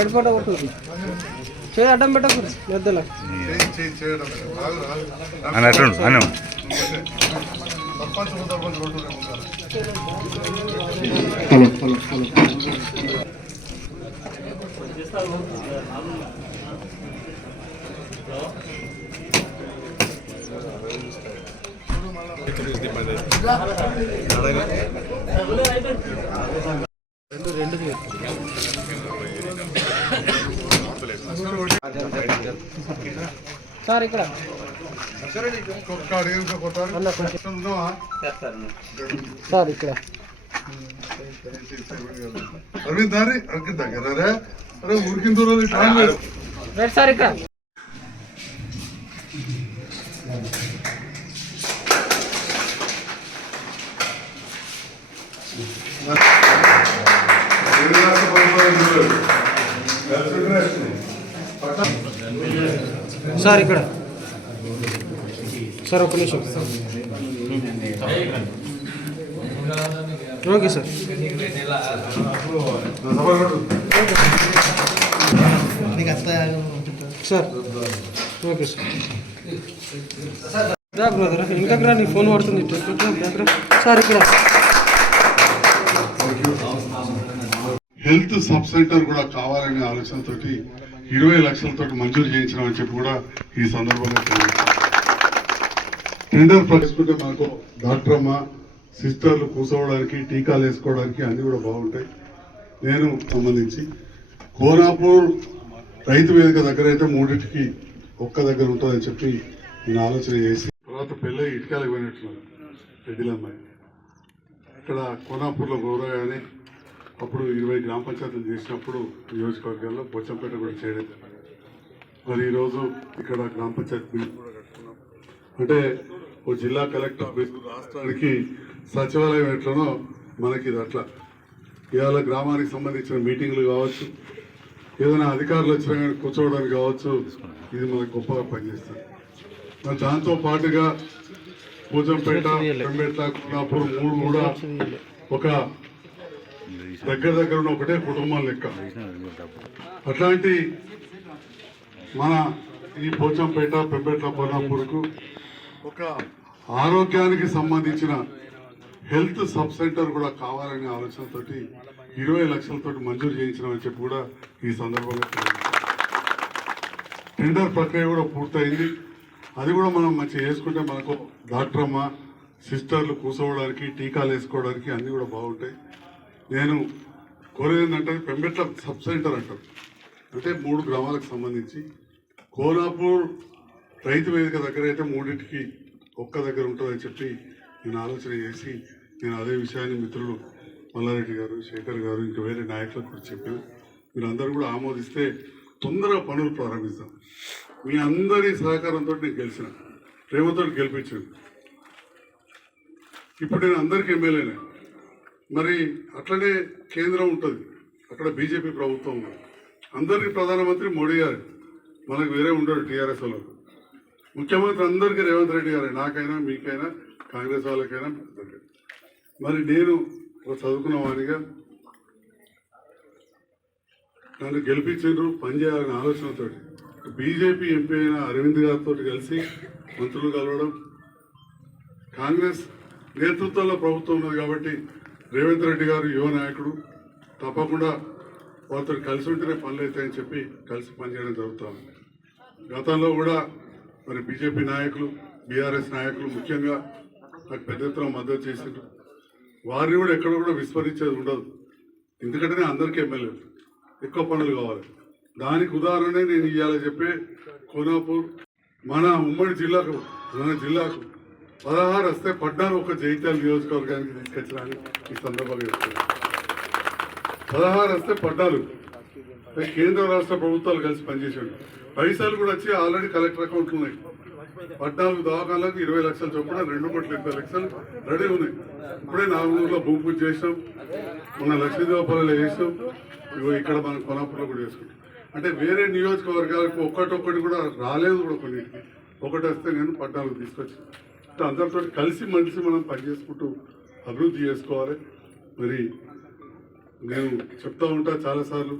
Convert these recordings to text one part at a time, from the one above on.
Side photo కొట్టు. చేయి అడ్డం పెట్టకు మధ్యలో చేయి- అని సార్ ఇక్కడ. సార్ ఇక్కడ. అరవింద్ దారి అరవింద్ దగ్గర అరే ఉరికిన దూరం టైం లేదు రైట్ సార్ ఇక్కడ. ఏడు రాష్ట్ర ప్రభుత్వాలు చూడలేదు. కలిసి ఉంటున్నాయి. పట్టా సార్ ఇక్కడ. సార్ ఒక నిమిషం. Okay sir. Sir okay sir. Brother ఇంకా నీ ఫోన్ పడుతుంది సార్ ఇక్కడ. హెల్త్ సబ్ సెంటర్ కూడా కావాలనే ఆలోచనతోటి ఇరవై లక్షలతో మంజూరు చేయించడం చెప్పి కూడా ఈ సందర్భంగా టెండర్ ప్రవేశించుకుంటే మాకు డాక్టర్ అమ్మ సిస్టర్లు కూర్చోవడానికి టీకాలు వేసుకోవడానికి అన్నీ కూడా బాగుంటాయి. నేను సంబంధించి కోనాపూర్ రైతు వేదిక దగ్గర అయితే మూడింటికి ఒక్క దగ్గర ఉంటుందని చెప్పి నేను ఆలోచన చేసి తర్వాత పెళ్ళి ఇటుకాలకు పోయినట్లు రెడ్డిలమ్మాయి ఇక్కడ కోనాపూర్లో గౌరవ కానీ అప్పుడు ఇరవై గ్రామ పంచాయతీలు చేసినప్పుడు నియోజకవర్గాల్లో బొచ్చంపేట కూడా చేయడం మరి ఈరోజు ఇక్కడ గ్రామ పంచాయతీ బిల్లు కూడా కట్టుకున్నాం. అంటే ఓ జిల్లా కలెక్టర్ ఆఫీస్ రాష్ట్రానికి సచివాలయం ఎట్లనో మనకి ఇది అట్లా. ఇవాళ గ్రామానికి సంబంధించిన మీటింగ్లు కావచ్చు ఏదైనా అధికారులు వచ్చినా కానీ కూర్చోవడానికి కావచ్చు ఇది మనకు గొప్పగా పనిచేస్తుంది. మరి దాంతో పాటుగా పూజంపేట పెంబెట్ల మూడు కూడా ఒక దగ్గర దగ్గర ఉన్న ఒకటే కుటుంబం లెక్క. అట్లాంటి మన ఈ పోచంపేట పెంపేట పొన్నాపూర్కు ఒక ఆరోగ్యానికి సంబంధించిన హెల్త్ సబ్ సెంటర్ కూడా కావాలనే ఆలోచనతోటి ఇరవై లక్షలతోటి మంజూరు చేయించడం అని చెప్పి కూడా ఈ సందర్భంగా. టెండర్ ప్రక్రియ కూడా పూర్తయింది. అది కూడా మనం మంచిగా చేసుకుంటే మనకు డాక్టర్ అమ్మ సిస్టర్లు కూర్చోవడానికి టీకాలు వేసుకోవడానికి అన్నీ కూడా బాగుంటాయి. నేను కోరేది ఏంటంటే పెంబెట్ల సబ్ సెంటర్ అంటారు. అంటే మూడు గ్రామాలకు సంబంధించి కోనాపూర్ రైతు వేదిక దగ్గర అయితే మూడింటికి ఒక్క దగ్గర ఉంటుందని చెప్పి నేను ఆలోచన చేసి నేను అదే విషయాన్ని మిత్రులు మల్లారెడ్డి గారు శేఖర్ గారు ఇంకా వేరే నాయకులకు కూడా చెప్పాను మీరు అందరూ కూడా ఆమోదిస్తే తొందరగా పనులు ప్రారంభిస్తాం. మీ అందరి సహకారంతో నేను గెలిచిన ప్రేమతో గెలిపించాను. ఇప్పుడు నేను అందరికీ ఎమ్మెల్యేనే. మరి అట్లనే కేంద్రం ఉంటుంది. అక్కడ బీజేపీ ప్రభుత్వం ఉంది. అందరికీ ప్రధానమంత్రి మోడీ గారు. మనకు వేరే ఉండడు టీఆర్ఎస్ వాళ్ళకు. ముఖ్యమంత్రి అందరికీ రేవంత్ రెడ్డి గారే. నాకైనా మీకైనా కాంగ్రెస్ వాళ్ళకైనా మరి నేను ఒక చదువుకున్న వాడిగా. నన్ను గెలిపించారు పనిచేయాలనే ఆలోచనతో. బీజేపీ ఎంపీ అయిన అరవింద్ గారితో కలిసి మంత్రులు కలవడం. కాంగ్రెస్ నేతృత్వంలో ప్రభుత్వం ఉన్నది కాబట్టి రేవంత్ రెడ్డి గారు యువ నాయకుడు తప్పకుండా వాళ్ళతో కలిసి ఉంటేనే పనులు అవుతాయని చెప్పి కలిసి పనిచేయడం జరుగుతుంది గతంలో కూడా మరి బీజేపీ నాయకులు బీఆర్ఎస్ నాయకులు ముఖ్యంగా నాకు పెద్ద ఎత్తున మద్దతు చేసిండ్రు. వారిని కూడా ఎక్కడ కూడా విస్మరించేది ఉండదు. ఎందుకంటేనే అందరికీ ఎమ్మెల్యే ఎక్కువ పనులు కావాలి. దానికి ఉదాహరణనే నేను ఇవాళ చెప్పే కోనాపూర్ మన ఉమ్మడి జిల్లాకు మన జిల్లాకు పదహారు వస్తే పడ్డాను ఒక జైత్యాల నియోజకవర్గానికి తీసుకొచ్చడానికి ఈ సందర్భంగా చెప్తున్నాను పదహారు వస్తే పడ్డాలు కేంద్ర రాష్ట్ర ప్రభుత్వాలు కలిసి పనిచేసాడు పైసలు కూడా వచ్చి ఆల్రెడీ కలెక్టర్ అకౌంట్లు ఉన్నాయి. పద్నాలుగు దవాఖాలకు ఇరవై లక్షలు చొప్పున రెండు కోట్ల ఇరవై లక్షలు రెడీ ఉన్నాయి. ఇప్పుడే నాలుగులో భూమి పూజ చేసాం మొన్న లక్ష్మీదేవపల్లిలో చేసాం ఇవో ఇక్కడ మనం కొనాపులో కూడా చేసుకుంటాం అంటే వేరే నియోజకవర్గాలకు ఒక్కటొక్కటి కూడా రాలేదు కూడా కొన్ని ఒకటి వస్తే నేను పద్నాలుగు తీసుకొచ్చాను. అందరితో కలిసి మనిషి మనం పనిచేసుకుంటూ అభివృద్ధి చేసుకోవాలి. మరి నేను చెప్తా ఉంటా చాలాసార్లు.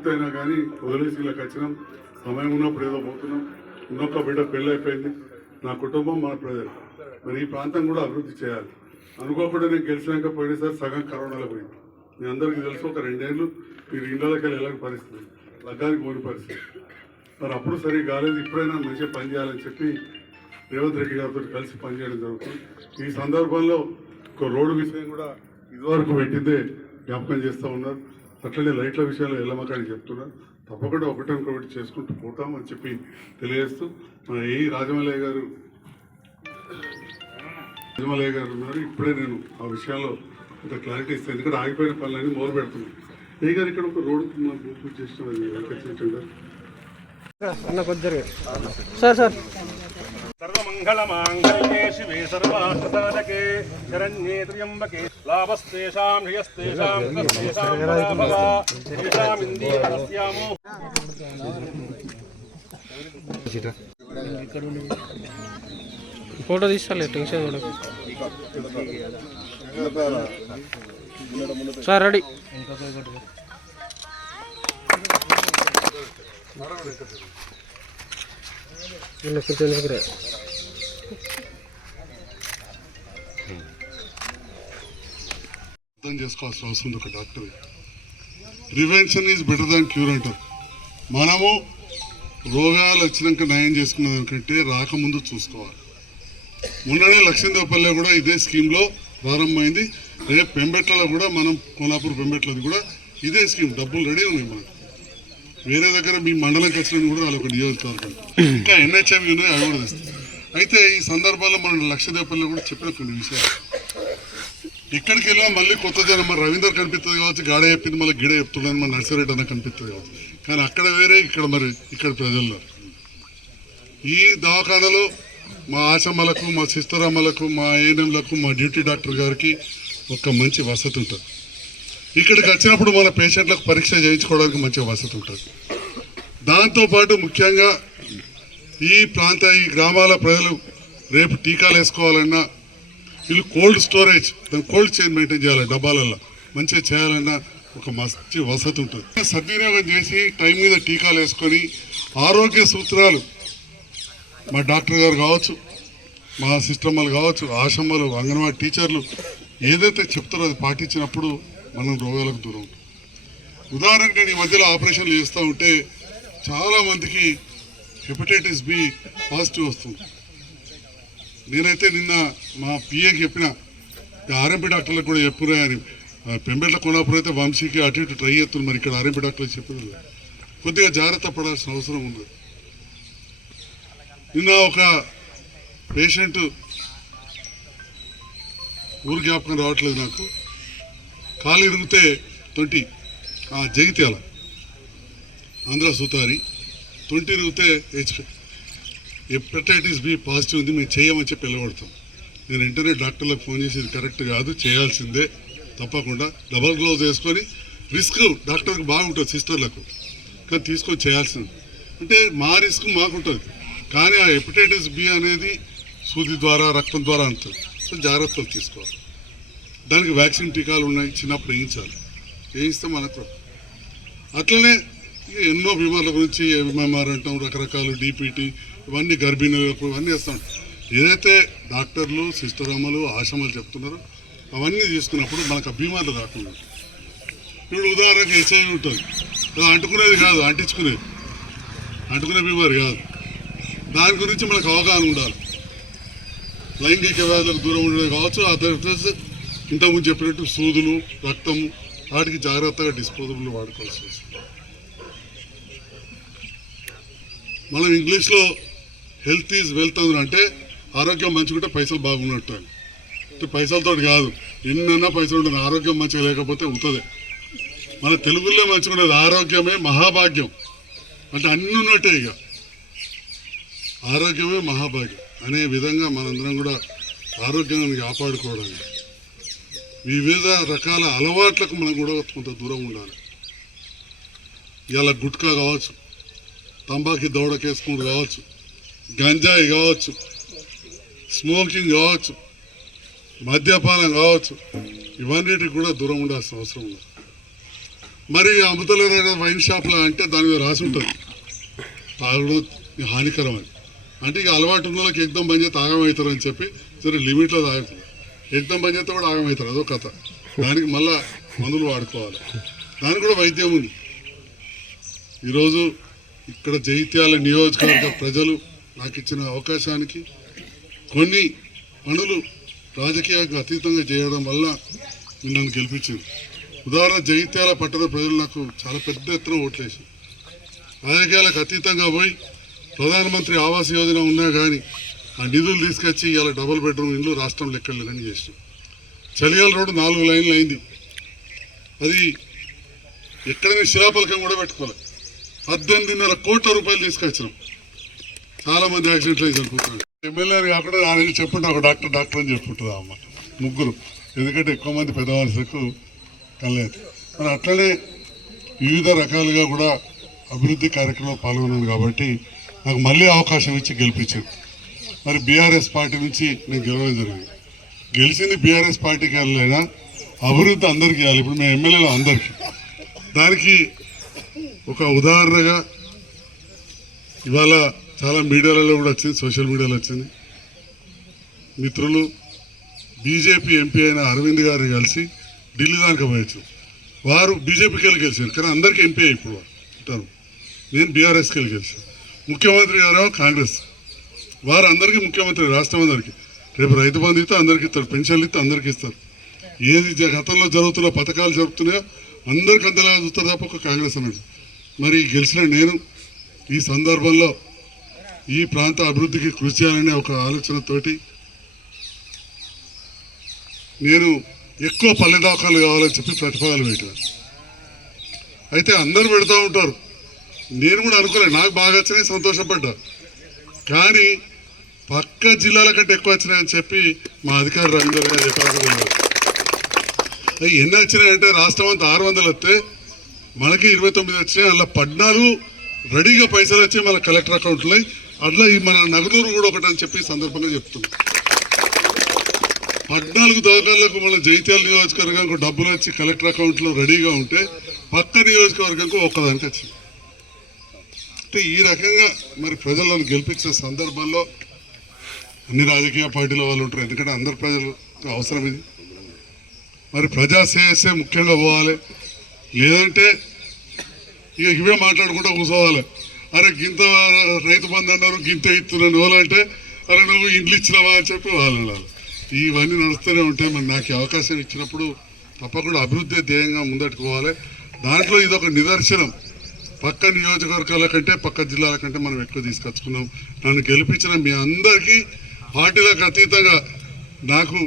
అయినా కానీ వదిలేసి వచ్చినాం సమయం ఉన్నప్పుడు ఏదో పోతున్నాం. ఇంకొక బిడ్డ పెళ్ళి అయిపోయింది. నా కుటుంబం మన ప్రజలు. మరి ఈ ప్రాంతం కూడా అభివృద్ధి చేయాలి. అనుకోకుండా నేను గెలిచినాక పోయినసారి సగం కరోనాలో పోయింది. మీ అందరికీ తెలుసు ఒక రెండేళ్ళు మీరు ఇళ్ళకి వెళ్ళి వెళ్ళని పరిస్థితి. లగ్గానికి పోని పరిస్థితి. మరి అప్పుడు సరిగ్గా కాలేదు ఇప్పుడైనా మంచిగా పని చేయాలని చెప్పి రేవంత్ రెడ్డి గారితో కలిసి పనిచేయడం జరుగుతుంది. ఈ సందర్భంలో ఒక రోడ్డు విషయం కూడా ఇదివరకు పెట్టిందే జ్ఞాపకం చేస్తూ ఉన్నారు. అట్లనే లైట్ల విషయాలు ఎల్లమ్మకాని చెప్తున్నారు తప్పకుండా ఒకటి ఒకటి చేసుకుంటూ పోతామని చెప్పి తెలియజేస్తూ మన ఏ రాజమలయ్య గారు రాజమలయ్య గారు ఉన్నారు. ఇప్పుడే నేను ఆ విషయాల్లో కొంత క్లారిటీ ఇస్తాను. ఎందుకంటే ఆగిపోయిన పనులన్నీ మొదలు పెడుతున్నాను ఏ గారు ఇక్కడ ఒక రోడ్డు పూర్తి చేసిన వెంకటేశ్వర సార్ సార్ సర్వమంగళమాంగళ్యే శివే సర్వార్థసాధకే శరణ్యే త్ర్యంబకే లాభస్తేషాం శ్రియస్తేషాం తస్తేషాం పరాభవ తేషాం ఇందీవరస్యామో ఫోటో తీస్తాలే టెన్షన్ కూడా సార్ రెడీ. ಇಲ್ಲ ಕೂತ್ಕೊಂಡು ಹೋಗ್ರೆ అర్థం చేసుకోవాల్సిన అవసరం ఉంది ఒక doctor prevention is better than cure అంటారు మనము రోగాలు వచ్చినాక నయం చేసుకునే దానికంటే రాకముందు చూసుకోవాలి మొన్ననే లక్ష్మీదేవపల్లి కూడా ఇదే స్కీమ్లో ప్రారంభమైంది రేపు పెంబెట్లలో కూడా మనం కోనాపూర్ పెంబెట్లది కూడా ఇదే స్కీమ్ డబ్బులు రెడీ ఉన్నాయి మనకు వేరే దగ్గర మీ మండలం వచ్చిన కూడా వాళ్ళు ఒక నియోజకవర్గం. ఇంకా ఎన్హెచ్ఎం యూనియన్ అవి కూడా అయితే ఈ సందర్భంలో మనం లక్షదేవపల్లి కూడా చెప్పిన కొన్ని విషయాలు. ఎక్కడికి వెళ్ళినా మళ్ళీ కొత్త జనం మరి రవీందర్ కనిపిస్తుంది కావచ్చు గాడ చెప్పింది మళ్ళీ గిడ చెప్తున్నాను మన నర్సరెడ్డి అన్న కనిపిస్తుంది కావచ్చు. కానీ అక్కడ వేరే ఇక్కడ మరి ఇక్కడ ప్రజల్లో. ఈ దవాఖానలో మా ఆశమ్మలకు మా సిస్టర్ అమ్మలకు మా ఏఎన్ఎంలకు మా డ్యూటీ డాక్టర్ గారికి ఒక మంచి వసతి ఉంటుంది. ఇక్కడికి వచ్చినప్పుడు మన పేషెంట్లకు పరీక్ష చేయించుకోవడానికి మంచి వసతి ఉంటుంది. దాంతోపాటు ముఖ్యంగా ఈ ప్రాంత ఈ గ్రామాల ప్రజలు రేపు టీకాలు వేసుకోవాలన్నా వీళ్ళు కోల్డ్ స్టోరేజ్ దాని కోల్డ్ చైన్ మెయింటైన్ చేయాలి డబ్బాలలో మంచిగా చేయాలన్నా ఒక మంచి వసతి ఉంటుంది. సద్వినియోగం చేసి టైం మీద టీకాలు వేసుకొని ఆరోగ్య సూత్రాలు మా డాక్టర్ గారు కావచ్చు మా సిస్టమ్మలు కావచ్చు ఆశమ్మలు అంగన్వాడీ టీచర్లు ఏదైతే చెప్తారో అది పాటించినప్పుడు మనం రోగాలకు దూరం. ఉంటాం ఉదాహరణకు నేను ఈ మధ్యలో ఆపరేషన్లు చేస్తూ ఉంటే చాలా మందికి హెపటైటిస్ బి పాజిటివ్ వస్తుంది. నేనైతే నిన్న మా పిఏకి చెప్పిన ఆర్ఎంపీ డాక్టర్లకు కూడా చెప్పురా అని ఆ, పెంబెట్ల కొనాపురం అయితే వంశీకి అటు ఇటు ట్రై చేస్తుంది మరి ఇక్కడ ఆర్ఎంపీ డాక్టర్లు చెప్పిన కొద్దిగా జాగ్రత్త పడాల్సిన అవసరం ఉంది నిన్న ఒక పేషెంట్ ఊరు జ్ఞాపకం రావట్లేదు నాకు. కాలు ఇరిగితే తొంటి ఆ జగిత్యాల. ఆంధ్ర సూతారి. తొంటి ఇరిగితే హెచ్పి. హెపటైటిస్ బి పాజిటివ్ ఉంది మేము చేయమని చెప్పి వెళ్ళబడతాం నేను వెంటనే డాక్టర్లకు ఫోన్ చేసి ఇది కరెక్ట్ కాదు చేయాల్సిందే. తప్పకుండా డబల్ గ్లౌజ్ వేసుకొని రిస్క్ డాక్టర్కి బాగుంటుంది సిస్టర్లకు. కానీ తీసుకొని చేయాల్సింది. అంటే మా రిస్క్ మాకుంటుంది. కానీ ఆ హెపటైటిస్ బి అనేది సూది ద్వారా రక్తం ద్వారా అంటుంది. సో జాగ్రత్తలు తీసుకోవాలి. దానికి వ్యాక్సిన్ టీకాలు ఉన్నాయి. చిన్నప్పుడు వేయించాలి వేయిస్తే మనకు అట్లనే ఎన్నో బీమార్ల గురించి ఎంఎంఆర్ అంటాం రకరకాలు డీపీటీ ఇవన్నీ గర్భిణులకు ఇవన్నీ వేస్తాం ఏదైతే డాక్టర్లు సిస్టర్ అమ్మలు ఆశమ్మలు చెప్తున్నారో అవన్నీ తీసుకున్నప్పుడు మనకు ఆ బీమార్లు రాకుండా ఇప్పుడు ఉదాహరణకి హెచ్ఐవి ఉంటుంది. అది అంటుకునేది కాదు అంటించుకునేది. అంటుకునే బీమారి కాదు. దాని గురించి మనకు అవగాహన ఉండాలి. లైంగిక వ్యాధులకు దూరం ఉండేది కావచ్చు ఆ తర్వాత ఇంతకుముందు చెప్పినట్టు సూదులు రక్తము వాటికి జాగ్రత్తగా డిస్పోజబుల్ వాడుకోవాల్సి వస్తుంది. మనం ఇంగ్లీష్లో హెల్త్ ఈజ్ వెల్త్ అని అంటే ఆరోగ్యం మంచిగుంటే పైసలు బాగున్నట్టు అని. అంటే పైసలతో కాదు ఎన్నైనా పైసలు ఉంటుంది ఆరోగ్యం మంచిగా లేకపోతే ఉంటుంది. మన తెలుగులో మంచిగా ఉండేది ఆరోగ్యమే మహాభాగ్యం. అంటే అన్ని ఉన్నట్టే ఇక. ఆరోగ్యమే మహాభాగ్యం. అనే విధంగా మనందరం కూడా ఆరోగ్యాన్ని కాపాడుకోవడానికి. వివిధ రకాల అలవాట్లకు మనం కూడా కొంత దూరం ఉండాలి. ఇలా గుట్కా కావచ్చు తంబాకి దౌడకేసుకుని కావచ్చు గంజాయి కావచ్చు స్మోకింగ్ కావచ్చు మద్యపానం కావచ్చు ఇవన్నిటికి కూడా దూరం ఉండాల్సిన అవసరం ఉంది. మరి అమృతలేదు వైన్ షాప్లో అంటే దాని మీద రాసి ఉంటుంది. తాగడం హానికరం అని అంటే ఇక అలవాటు ఉన్న వాళ్ళకి ఎగ్దం బంద్ తాగమవుతారని అని చెప్పి సరే లిమిట్లో తాగుతుంది ఎగ్దం పని చేస్తే కూడా ఆగమవుతారు అదో కథ. దానికి మళ్ళా మందులు వాడుకోవాలి. దానికి కూడా వైద్యం ఉంది. ఈరోజు ఇక్కడ జైత్యాల నియోజకవర్గ ప్రజలు నాకు ఇచ్చిన అవకాశానికి కొన్ని పనులు రాజకీయాలకు అతీతంగా చేయడం వల్ల నన్ను గెలిపించింది ఉదాహరణ జైత్యాల పట్టణ ప్రజలు నాకు చాలా పెద్ద ఎత్తున ఓట్లేసి రాజకీయాలకు అతీతంగా పోయి ప్రధానమంత్రి ఆవాస్ యోజన ఉన్నా కానీ ఆ నిధులు తీసుకొచ్చి ఇవాళ డబుల్ బెడ్రూమ్ ఇండ్లు రాష్ట్రం లెక్కలేదని చేసినాం. చలియాల రోడ్డు నాలుగు లైన్లు అయింది. అది ఎక్కడైనా శిలాపలకం కూడా పెట్టుకోలేదు పద్దెనిమిదిన్నర కోట్ల రూపాయలు తీసుకొచ్చినాం. చాలా మంది యాక్సిడెంట్లు అయి చనిపోతున్నారు. ఎమ్మెల్యే కాకుండా ఆయన చెప్పుంటే ఒక డాక్టర్ డాక్టర్ అని చెప్పుంటుంది అమ్మ. ముగ్గురు. ఎందుకంటే ఎక్కువ మంది పెద్దవాళ్ళకు కలలేదు మరి అట్లనే వివిధ రకాలుగా కూడా అభివృద్ధి కార్యక్రమాలు పాల్గొన్నాను కాబట్టి నాకు మళ్ళీ అవకాశం ఇచ్చి గెలిపించారు. మరి బీఆర్ఎస్ పార్టీ నుంచి నేను గెలవడం జరిగింది. గెలిచింది బీఆర్ఎస్ పార్టీకి వెళ్ళలేనా అభివృద్ధి అందరికీ ఇవ్వాలి ఇప్పుడు మేము ఎమ్మెల్యేలు అందరికీ. దానికి ఒక ఉదాహరణగా ఇవాళ చాలా మీడియాలలో కూడా వచ్చింది సోషల్ మీడియాలో వచ్చింది. మిత్రులు బీజేపీ ఎంపీ అయిన అరవింద్ గారిని కలిసి ఢిల్లీ దాకా పోయచ్చు వారు బీజేపీకి వెళ్ళి గెలిచారు కానీ అందరికీ ఎంపీ ఇప్పుడు వారు ఉంటారు. నేను బీఆర్ఎస్కి వెళ్ళి గెలిచాను. ముఖ్యమంత్రి గారేమో కాంగ్రెస్. వారు అందరికీ ముఖ్యమంత్రి రాష్ట్రం అందరికీ. రేపు రైతు బంధు ఇస్తే అందరికీ ఇస్తారు పెన్షన్లు ఇస్తే అందరికీ ఇస్తారు. ఏది గతంలో జరుగుతున్న పథకాలు జరుగుతున్నాయో అందరికీ అంతలా చూస్తారు తప్ప ఒక కాంగ్రెస్ అన్నాడు మరి గెలిచిన నేను ఈ సందర్భంలో ఈ ప్రాంత అభివృద్ధికి కృషి చేయాలనే ఒక ఆలోచనతోటి నేను ఎక్కువ పల్లె దాఖలు కావాలని చెప్పి ప్రతిపాదన పెట్టాను. అయితే అందరూ పెడతా ఉంటారు. నేను కూడా అనుకోలేదు నాకు బాగా వచ్చినాయి సంతోషపడ్డా. కానీ పక్క జిల్లాల కంటే ఎక్కువ వచ్చినాయని చెప్పి మా అధికారి రవీందర్ గారు చెప్పారు ఎన్ని వచ్చినాయంటే రాష్ట్రం అంతా ఆరు వందలు వస్తే మనకి ఇరవై తొమ్మిది వచ్చినాయి అలా పద్నాలుగు రెడీగా పైసలు వచ్చి మన కలెక్టర్ అకౌంట్లో అట్లా ఈ మన నగదూరు కూడా ఒకటి అని చెప్పి సందర్భంగా చెప్తున్నాం. పద్నాలుగు దవాఖాన్లకు మన జైత్యాల నియోజకవర్గంకు డబ్బులు వచ్చి కలెక్టర్ అకౌంట్లో రెడీగా ఉంటే పక్క నియోజకవర్గంకు ఒక్కదానికి వచ్చింది. అంటే ఈ రకంగా మరి ప్రజలను గెలిపించే సందర్భంలో అన్ని రాజకీయ పార్టీల వాళ్ళు ఉంటారు. ఎందుకంటే అందరు ప్రజలు అవసరం ఇది. మరి ప్రజా శ్రేయస్సే ముఖ్యంగా పోవాలి. లేదంటే ఇక ఇవే మాట్లాడుకుంటూ కూర్చోవాలి. అరే గింత రైతు బంధు అన్నారు గింత ఇస్తున్నాను వాళ్ళంటే అరే నువ్వు ఇండ్లు ఇచ్చినావా అని చెప్పి వాళ్ళు ఇవన్నీ నడుస్తూనే ఉంటాయి. మరి నాకు అవకాశం ఇచ్చినప్పుడు తప్పకుండా అభివృద్ధి ధ్యేయంగా ముందట్టుకోవాలి దాంట్లో ఇది ఒక నిదర్శనం. పక్క నియోజకవర్గాల కంటే పక్క జిల్లాల కంటే మనం ఎక్కువ తీసుకొచ్చుకున్నాం. నన్ను గెలిపించిన మీ అందరికీ పార్టీలకు అతీతంగా నాకు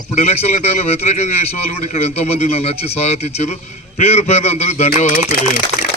అప్పుడు ఎలక్షన్ల టైంలో వ్యతిరేకంగా చేసిన వాళ్ళు కూడా ఇక్కడ ఎంతోమంది నన్ను నచ్చి స్వాగతించారు. పేరు పేరు అందరికీ ధన్యవాదాలు తెలియజేస్తున్నాను.